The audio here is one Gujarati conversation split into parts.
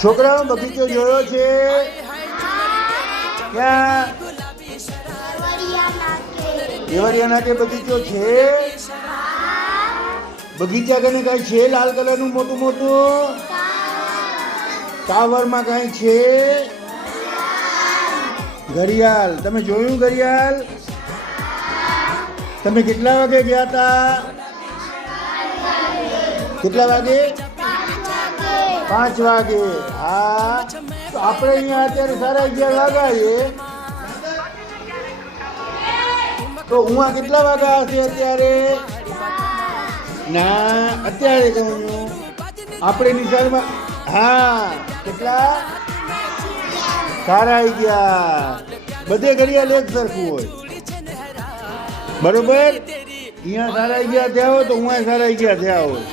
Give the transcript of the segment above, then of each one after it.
છોકરાઓ બગીચો જોયો છે? ક્યાં? દેવરિયા નાકે બગીચો છે? બગીચા કને કઈ છે લાલ કલરનું મોટું મોટું? ટાવરમાં કઈ છે? ઘડિયાળ. તમે જોયું ઘડિયાળ? તમે કેટલા વાગે ગયા હતા? કેટલા વાગે? 5 વાગે. હા, તો આપણે અહીંયા અત્યારે 11:30 વાગ્યા. તો હું કેટલા વાગ્યા હશે અત્યારે? ના, અત્યારે કહું છું આપણે નિશાળમાં. હા, કેટલા? 11:30. બધે ઘડિયાળ એક સરખું હોય, બરોબર? અહીંયા 11:30 થયા હોય તો હું 11:30 થયા હોય.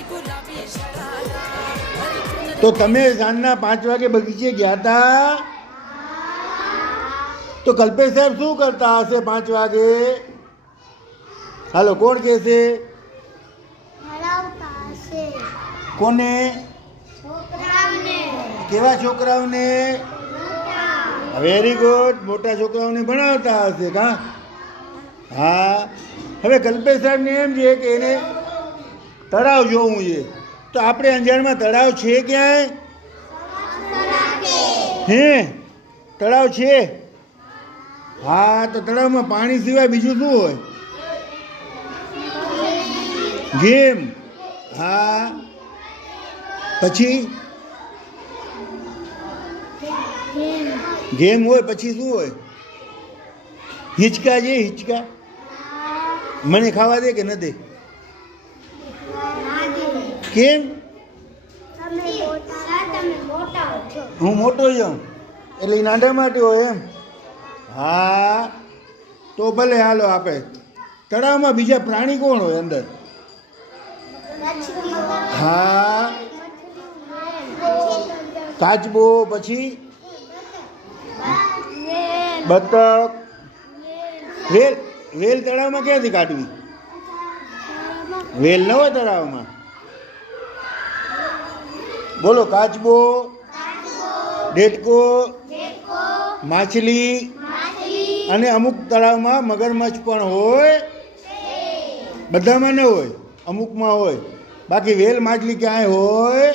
તો તમે સાંજના 5 વાગે બગીચે ગયા હતા? તો કલ્પેશ સાહેબ શું કરતા હશે 5 વાગે? હાલો, કોણ કહેશે? કોને? કેવા છોકરાઓને? Very good. મોટા છોકરાઓને ભણાવતા હશે કા? હા. હવે કલ્પેશ સાહેબને એમ છે કે એને તળાવ જોવું છે. તો આપણે અંજારમાં તળાવ છે ક્યાંય? હે, તળાવ છે? હા, તો તળાવમાં પાણી સિવાય બીજું શું હોય? ગેમ. હા, પછી ગેમ હોય, પછી શું હોય? હિંચકા છે, હિંચકા. મને ખાવા દે કે ન દે? કેમ? હું મોટો છું એટલે નાના માટે હોય એમ? હા, તો ભલે. હાલો, આપે તળાવમાં બીજા પ્રાણી કોણ હોય અંદર? હા, કાચબો. પછી બતક. વેલ. વેલ તળાવમાં ક્યાંથી કાઢવી? વેલ ન હોય તળાવમાં. બોલો. કાચબો, ડેટકો, માછલી, અને અમુક તળાવમાં મગરમચ્છ પણ હોય. બધામાં ન હોય, અમુકમાં હોય. બાકી વેલ માછલી ક્યાંય હોય